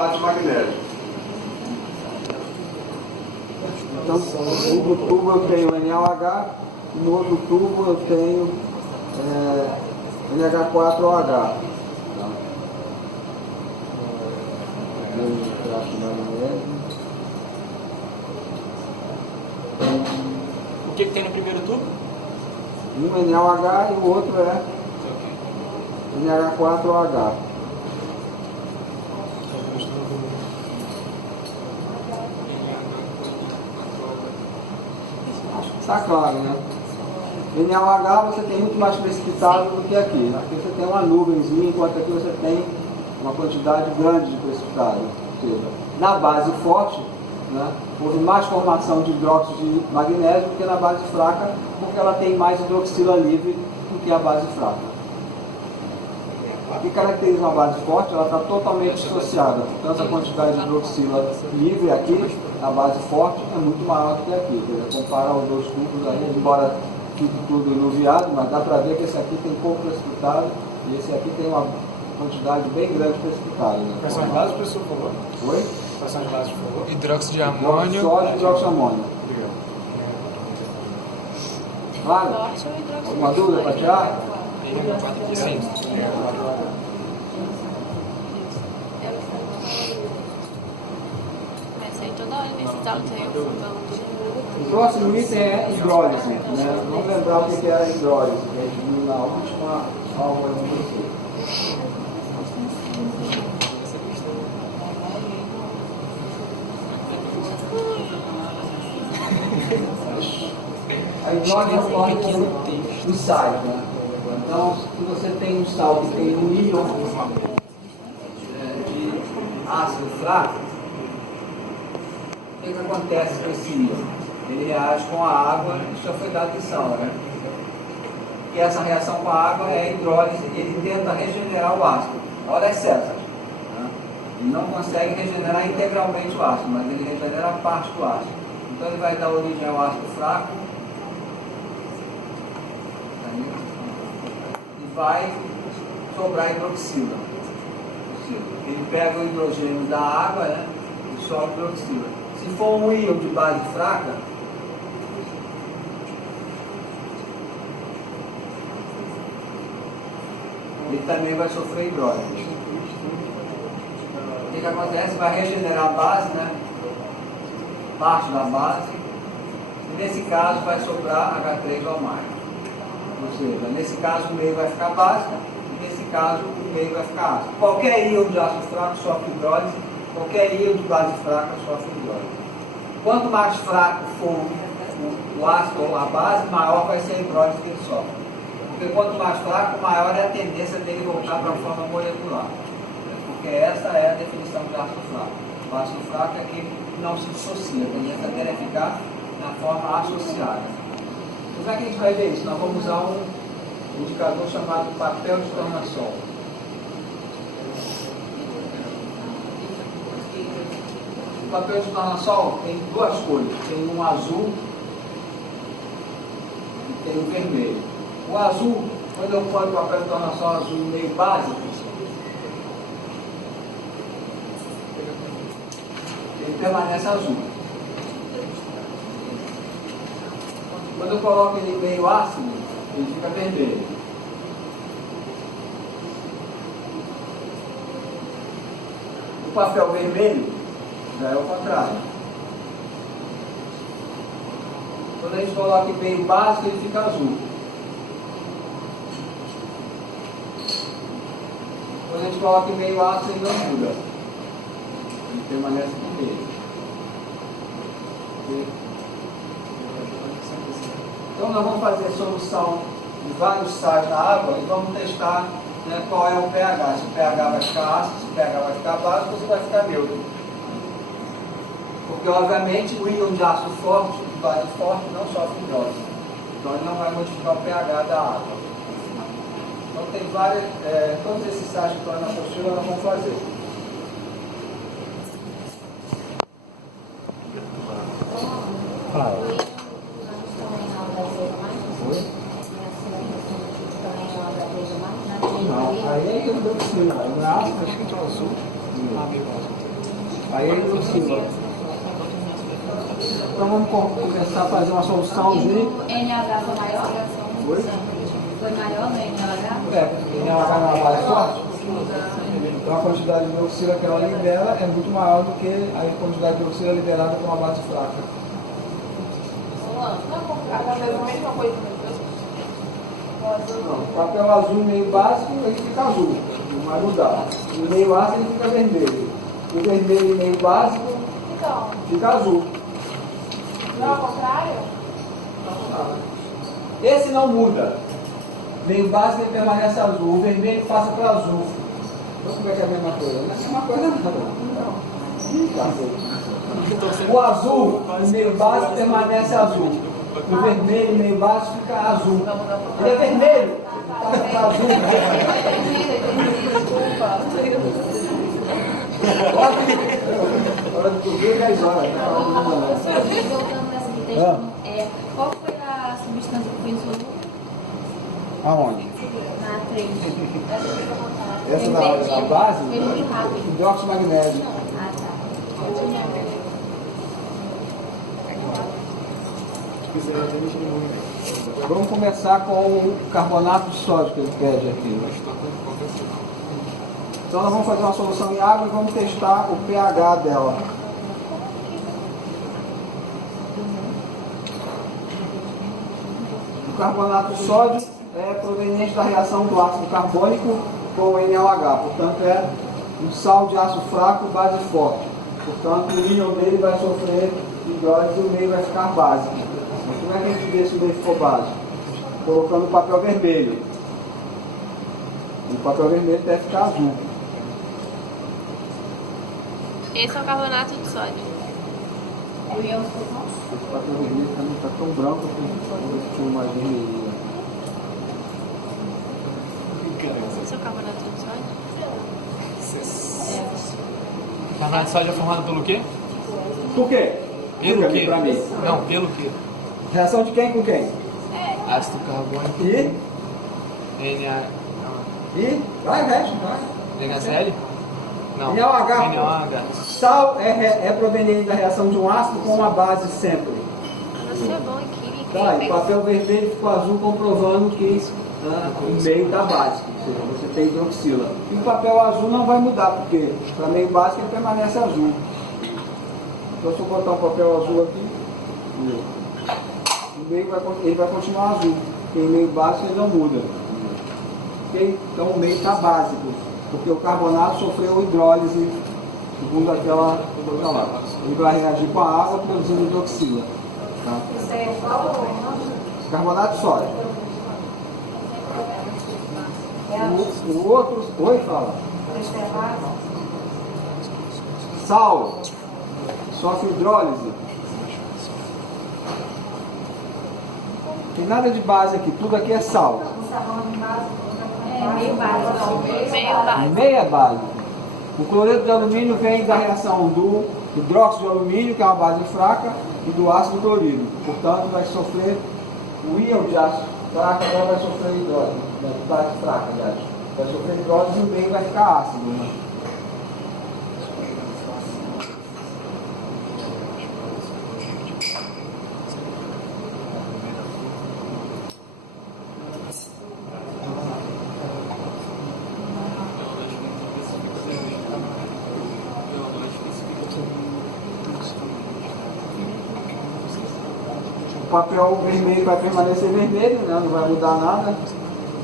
sulfato de magnésio. Então, no tubo eu tenho NaOH, no outro tubo eu tenho NH4OH. O que tem no primeiro tubo? Um é NaOH e o outro é NH4OH. Acho que está claro, né? NaOH você tem muito mais precipitado do que aqui. Aqui você tem uma nuvenzinha, enquanto aqui você tem uma quantidade grande de precipitado. Ou seja, na base forte, né, houve mais formação de hidróxido de magnésio do que na base fraca, porque ela tem mais hidroxila livre do que a base fraca. O que caracteriza uma base forte? Ela está totalmente dissociada. Portanto, a quantidade de hidroxila livre aqui, na base forte, é muito maior do que aqui. Comparar os dois tubos aí, embora fique tudo enuviado, mas dá para ver que esse aqui tem pouco precipitado e esse aqui tem uma quantidade bem grande de precipitado. Né? Fração de base, professor, por favor. Oi? Fração de base, por favor. Hidróxido de amônio. Sódio e hidróxido de amônio. Claro? Alguma dúvida para tirar? Sim. Toda hora nesses autos aí eu fui O próximo item é hidrólise. Né? Vamos lembrar o que é a hidrólise, que a gente viu na última aula do professor. A hidrólise ocorre com os sais. Né? Então, se você tem um sal que tem um íon de ácido fraco, o que acontece com esse íon? Ele reage com a água, isso já foi dado em sal, né? E essa reação com a água é a hidrólise, ele tenta regenerar o ácido. Olha a seta. Né? Ele não consegue regenerar integralmente o ácido, mas ele regenera parte do ácido. Então ele vai dar origem ao ácido fraco e vai sobrar hidroxila. Ele pega o hidrogênio da água, né? E sobra hidroxila. Se for um íon de base fraca, ele também vai sofrer hidrólise. O que acontece? Vai regenerar a base, né? Parte da base, e nesse caso vai sobrar H3 ou mais. Ou seja, nesse caso o meio vai ficar básico, e nesse caso o meio vai ficar ácido. Qualquer íon de ácido fraco sofre hidrólise, qualquer íon de base fraca sofre hidrólise. Quanto mais fraco for o ácido ou a base, maior vai ser a hidrólise que ele sofre. Porque quanto mais fraco, maior é a tendência dele voltar para a forma molecular. Porque essa é a definição de ácido fraco. O ácido fraco é aquele que não se dissocia, a tendência dele é ficar na forma associada. Como é que a gente vai ver isso? Nós vamos usar um indicador chamado papel de tornassol. O papel de tornassol tem duas cores, tem um azul e tem um vermelho. O azul, quando eu ponho o papel de tornassol azul meio básico, ele permanece azul. Quando eu coloco ele meio ácido, ele fica vermelho. O papel vermelho já é o contrário. Quando a gente coloca em meio básico, ele fica azul. Quando a gente coloca em meio ácido, ele não muda. Ele permanece no meio. Então nós vamos fazer solução de vários sais na água e vamos testar, né, qual é o pH. Se o pH vai ficar ácido, se o pH vai ficar básico ou se vai ficar neutro. Porque obviamente o íon de ácido forte, de base forte, não sofre hidrólise. Então ele não vai modificar o pH da água. Então tem várias, todos esses sais que estão na apostila nós vamos fazer. Não, aí é que eu não dou sinal, não é ácido, acho que é azul. Aí ele hidroxila. Então vamos começar a fazer uma solução de... O NH foi maior? Oi? Foi maior no NH? NaOH na base forte. Então a quantidade de hidroxila que ela libera é muito maior do que a quantidade de hidroxila liberada com uma base fraca. Acontece a mesma coisa Não, o papel azul meio básico ele fica azul, não vai mudar. O meio ácido ele fica vermelho. O vermelho meio básico Então, fica azul. não é ao contrário? Esse não muda. Meio básico ele permanece azul. O vermelho passa para azul. Então como é que é a mesma coisa? Não é a mesma coisa não. O azul, o meio básico permanece azul. O vermelho, meio básico fica azul. Ele é vermelho, fica azul. Hora de dormir 10 horas. Voltando nessa de texto, qual foi a substância que foi insolúvel? Aonde? Na 3. Essa na base? Foi muito rápido. Hidróxido de magnésio. Ah, tá. Vamos começar com o carbonato de sódio que ele pede aqui. Então nós vamos fazer uma solução em água e vamos testar o pH dela. O carbonato de sódio é proveniente da reação do ácido carbônico com o NaOH, portanto é um sal de ácido fraco, base forte. Portanto o íon dele vai sofrer hidrólise e o meio vai ficar básico. Mas como é que a gente vê se o meio ficou básico? Colocando o papel vermelho. O papel vermelho deve ficar azul. Esse é o carbonato de sódio. Esse papel vermelho também está tão branco que eu tinha mais vermelhinho. Esse é o carbonato de sódio? Carbonato de sódio é formado pelo quê? Por quê? Pelo Diga quê? pra mim. Não, pelo quê? Reação de quem com quem? Ácido carbônico. E? Vai, o resto, vai. NaCl? Não. NaOH. NaOH. Sal é proveniente da reação de um ácido com uma base sempre. Você é bom em química. Tá, e papel vermelho ficou azul comprovando que o meio está básico, ou seja, você tem hidroxila. E o papel azul não vai mudar, porque para meio básico ele permanece azul. Então se eu botar um papel azul aqui, o meio ele vai continuar azul, porque em meio básico ele não muda. Okay? Então o meio está básico, porque o carbonato sofreu hidrólise, segundo aquela coisa lá. Ele vai reagir com a água produzindo hidroxila. Tá? Isso aí é qual? Carbonato de sódio. O outro. Oi, fala. Sal. Sofre hidrólise. Tem nada de base aqui, tudo aqui é sal. Meio básico. Meio básico. Meia base. O cloreto de alumínio vem da reação do hidróxido de alumínio, que é uma base fraca, e do ácido clorídrico. Portanto, vai sofrer o íon de ácido fraco, agora vai sofrer hidrólise. Base fraca, aliás. Vai sofrer hidrólise e o meio vai ficar ácido. Né? O papel vermelho vai permanecer vermelho, né? Não vai mudar nada.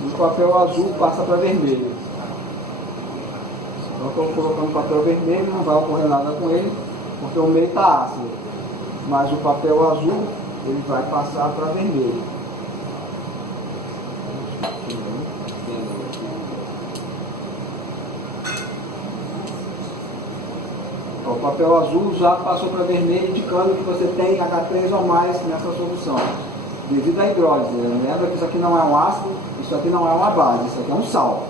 O papel azul passa para vermelho. Então estou colocando o papel vermelho, não vai ocorrer nada com ele, porque o meio está ácido. Mas o papel azul, ele vai passar para vermelho. O papel azul já passou para vermelho, indicando que você tem H3 ou mais nessa solução, devido à hidrólise. Lembra que isso aqui não é um ácido, isso aqui não é uma base, isso aqui é um sal,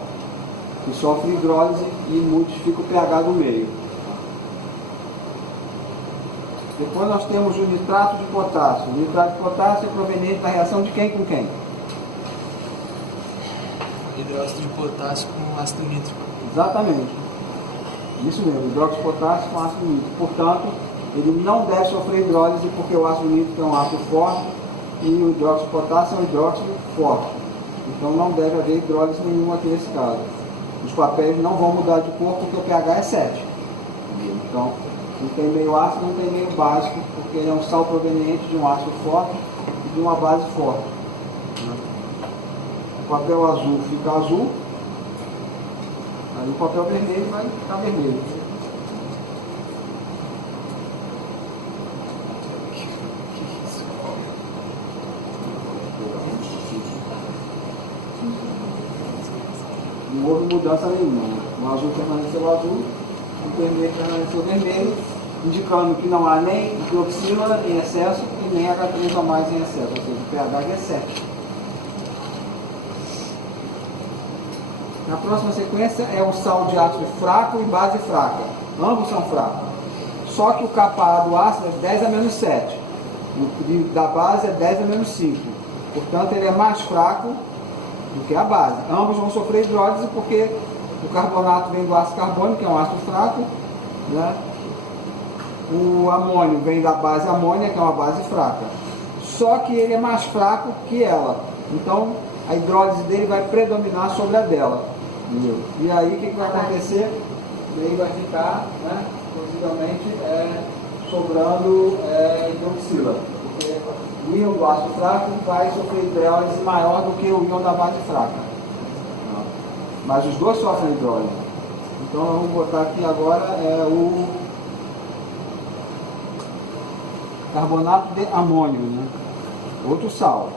que sofre hidrólise e modifica o pH do meio. Depois nós temos o nitrato de potássio. O nitrato de potássio é proveniente da reação de quem com quem? Hidróxido de potássio com ácido nítrico. Exatamente. Isso mesmo, hidróxido de potássio com ácido nítrico. Portanto, ele não deve sofrer hidrólise porque o ácido nítrico é um ácido forte e o hidróxido de potássio é um hidróxido forte. Então não deve haver hidrólise nenhuma aqui nesse caso. Os papéis não vão mudar de cor porque o pH é 7. Então, não tem meio ácido, não tem meio básico, porque ele é um sal proveniente de um ácido forte e de uma base forte. O papel azul fica azul, aí o papel vermelho vai ficar vermelho. Não houve mudança nenhuma. O azul permaneceu azul, o vermelho permaneceu vermelho, indicando que não há nem dioxila em excesso e nem H3 ou mais em excesso, ou seja, o pH é 7. Na próxima sequência é um sal de ácido fraco e base fraca. Ambos são fracos. Só que o KA do ácido é 10 a menos 7. O da base é 10 a menos 5. Portanto, ele é mais fraco do que a base. Ambos vão sofrer hidrólise porque o carbonato vem do ácido carbônico, que é um ácido fraco, né? O amônio vem da base amônia, que é uma base fraca. Só que ele é mais fraco que ela. Então, a hidrólise dele vai predominar sobre a dela. Entendeu? E aí, o que vai acontecer? Ele vai ficar, né, possivelmente, sobrando hidroxila. Porque o íon do ácido fraco vai sofrer hidrólise maior do que o íon da base fraca. Mas os dois sofrem hidrólise. Então, vamos botar aqui agora o carbonato de amônio, né? Outro sal.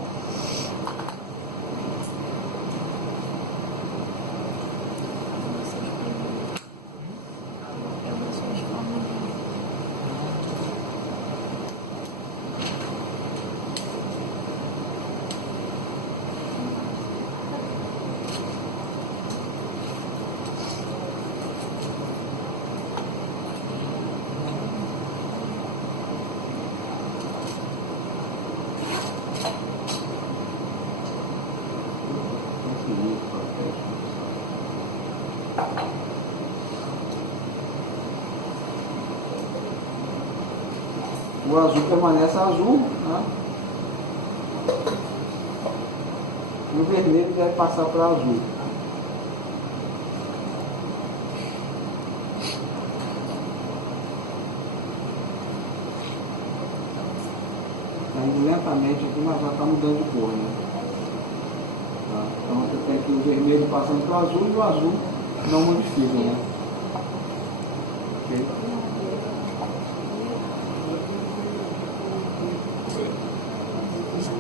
O azul permanece azul, né? E o vermelho deve passar para azul. Está indo lentamente aqui, mas já está mudando de cor, né? Tá? Então você tem aqui o vermelho passando para o azul e o azul não modifica, né? Ok?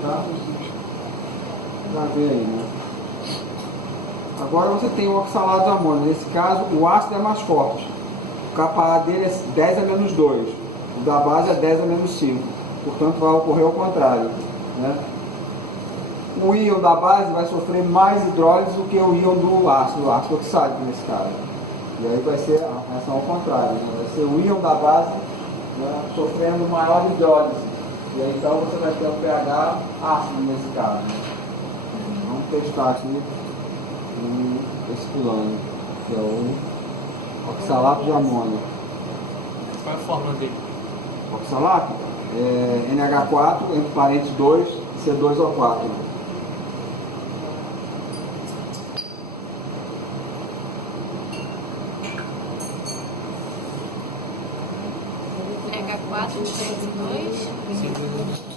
Tá? Pra ver aí, né? Agora você tem o oxalato de amônio. Nesse caso, o ácido é mais forte. O KA dele é 10 a menos 2. O da base é 10 a menos 5. Portanto, vai ocorrer ao contrário, né? O íon da base vai sofrer mais hidrólise do que o íon do ácido oxálico nesse caso. E aí vai ser a reação ao contrário, né? Vai ser o íon da base, né, sofrendo maior hidrólise. E aí então você vai ter o pH ácido nesse caso, né? Vamos testar aqui esse fulano, que é o oxalato de amônio. Qual é a fórmula dele? Oxalato é NH4, entre parênteses 2, C2O4. H4, 2, C2O4.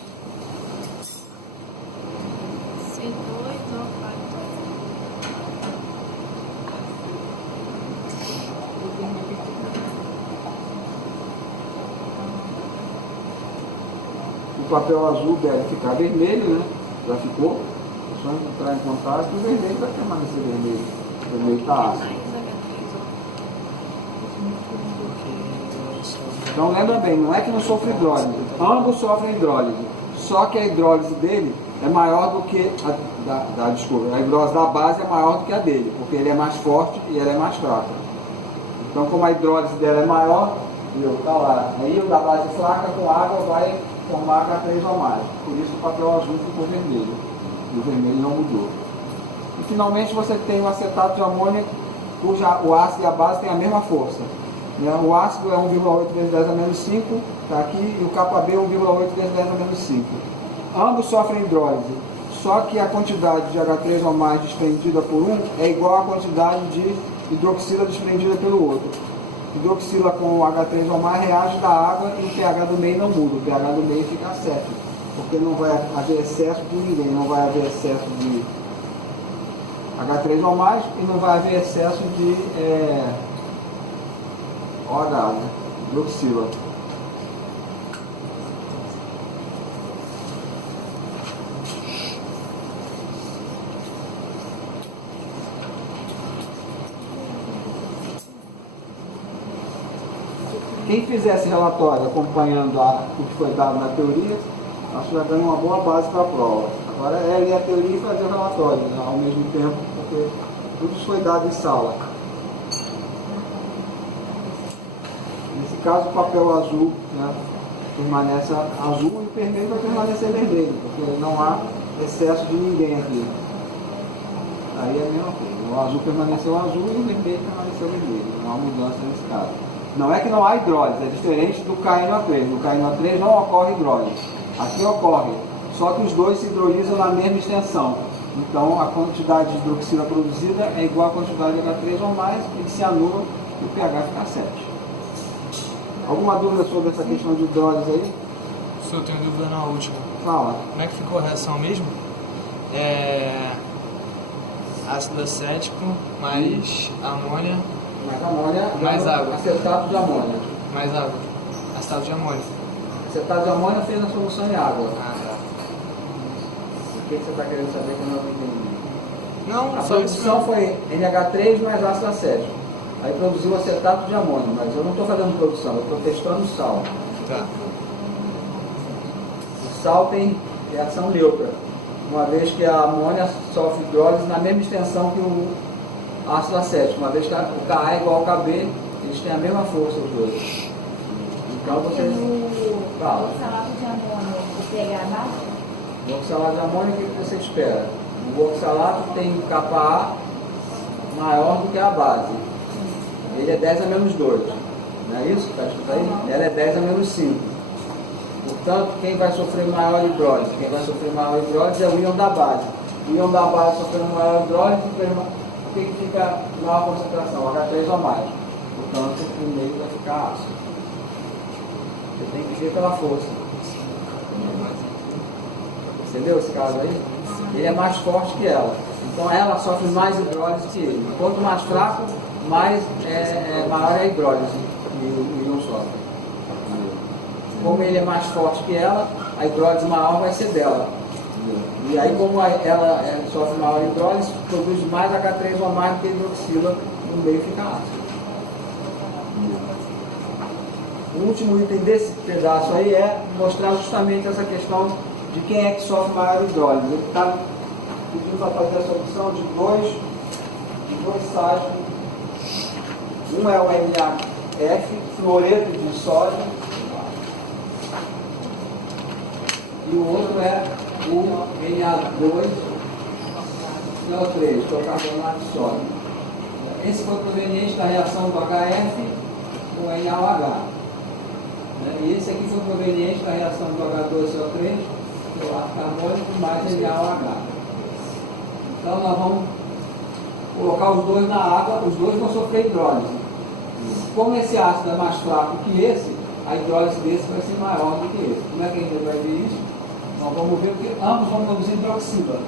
O papel azul deve ficar vermelho, né? Já ficou. É só entrar em contato e o vermelho vai permanecer vermelho. O vermelho está ácido. Então lembra bem, não é que não sofre hidrólise. Ambos sofrem hidrólise. Só que a hidrólise dele é maior do que a hidrólise da base é maior do que a dele, porque ele é mais forte e ela é mais fraca. Então como a hidrólise dela é maior, está lá. Aí o da base fraca com água vai formar H3 ou mais. Por isso o papel azul ficou vermelho. E o vermelho não mudou. E finalmente você tem o acetato de amônia, cuja o ácido e a base têm a mesma força. Né? O ácido é 1,8 vezes 10 a menos 5, está aqui, e o KB é 1,8 vezes 10 a menos 5. Ambos sofrem hidrólise, só que a quantidade de H3 ou mais desprendida por um é igual à quantidade de hidroxila desprendida pelo outro. Hidroxila com H3 ou mais reage da água e o pH do meio não muda, o pH do meio fica 7, porque não vai haver excesso de ninguém, não vai haver excesso de H3 ou mais e não vai haver excesso de OH, hidroxila. Quem fizer esse relatório acompanhando o que foi dado na teoria, acho que já ganha uma boa base para a prova. Agora é ler a teoria e fazer o relatório, né, ao mesmo tempo, porque tudo isso foi dado em sala. Nesse caso, o papel azul, né, permanece azul e o vermelho vai permanecer vermelho, porque não há excesso de ninguém aqui. Aí é a mesma coisa. O azul permaneceu azul e o vermelho permaneceu vermelho. Não há mudança nesse caso. Não é que não há hidrólise, é diferente do KNO3. No KNO3 não ocorre hidrólise. Aqui ocorre, só que os dois se hidrolisam na mesma extensão. Então a quantidade de hidroxila produzida é igual à quantidade de H3 ou mais, ele se anula e o pH fica 7. Alguma dúvida sobre essa questão de hidrólise aí? Só eu tenho dúvida na última. Fala. Como é que ficou a reação mesmo? Ácido acético mais amônia Mais amônia, mais água. acetato de amônia. mais água. Acetato de amônia. Acetato de amônia fez a solução em água. Ah, tá. O que você está querendo saber que eu não entendi? Não, A só isso produção mesmo. foi NH3 mais ácido acético. Aí produziu acetato de amônio, mas eu não estou fazendo produção, eu estou testando o sal. Tá. O sal tem reação neutra, uma vez que a amônia sofre hidrólise na mesma extensão que o ácido acético. Uma vez que o Ka é igual ao Kb, eles têm a mesma força os dois. Então você fala. O salato de amônio, o pH é baixo? O oxalato de amônio, o que você espera? O oxalato tem Ka maior do que a base. Ele é 10 a menos 2. Não é isso que está escrito aí? Ela é 10 a menos 5. Portanto, quem vai sofrer maior hidrólise? Quem vai sofrer maior hidrólise é o íon da base. O íon da base sofrendo maior hidrólise, o que fica maior concentração? H3 ou mais. Portanto, o meio vai ficar ácido. Você tem que ver pela força. Entendeu esse caso aí? Ele é mais forte que ela. Então ela sofre mais hidrólise que ele. Quanto mais fraco, maior é a hidrólise que o íon sofre. Como ele é mais forte que ela, a hidrólise maior vai ser dela. E aí, como ela sofre maior hidrólise, produz mais H3 ou mais do que hidroxila, no meio fica ácido. O último item desse pedaço aí é mostrar justamente essa questão de quem é que sofre maior hidrólise. Ele está pedindo para fazer a solução de dois sais. Um é o NaF, fluoreto de sódio, e o outro é o Na2, CO3, que é o carbonato de sódio. Esse foi proveniente da reação do HF com NaOH. E esse aqui foi proveniente da reação do H2CO3, que é o ácido carbônico, mais NaOH. Então nós vamos colocar os dois na água, os dois vão sofrer hidrólise. Como esse ácido é mais fraco que esse, a hidrólise desse vai ser maior do que esse. Como é que a gente vai ver isso? Nós vamos ver que ambos vão produzir hidroxila.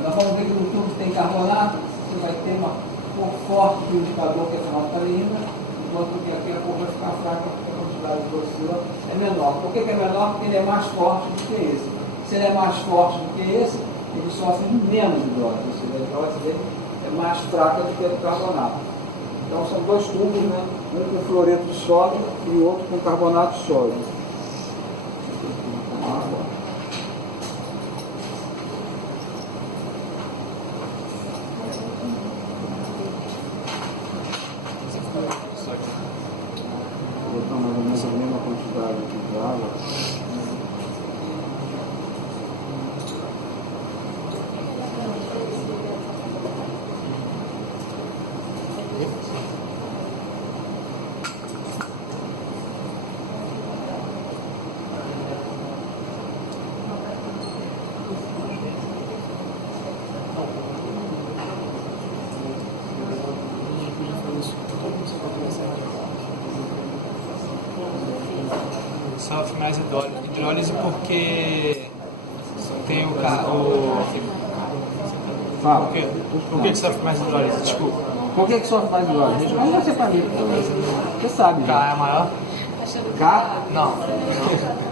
Nós vamos ver que no tubo que tem carbonato, você vai ter um pouco forte de indicador que é fenolftaleína, enquanto que aqui a cor vai ficar fraca porque a quantidade de hidroxila é menor. Por que é menor? Porque ele é mais forte do que esse. Se ele é mais forte do que esse, ele sofre menos hidrólise, ou seja, a hidrólise dele é mais fraca do que a do carbonato. Então são dois tubos, né? Um com fluoreto de sódio e o outro com carbonato de sódio. Botar mais ou menos a mesma quantidade de água. sofre mais hidrólise porque tem o Fala. Por que sofre mais hidrólise? Desculpa. Por que sofre mais hidrólise? Responde você pra mim. Você sabe. K é maior? K? Não.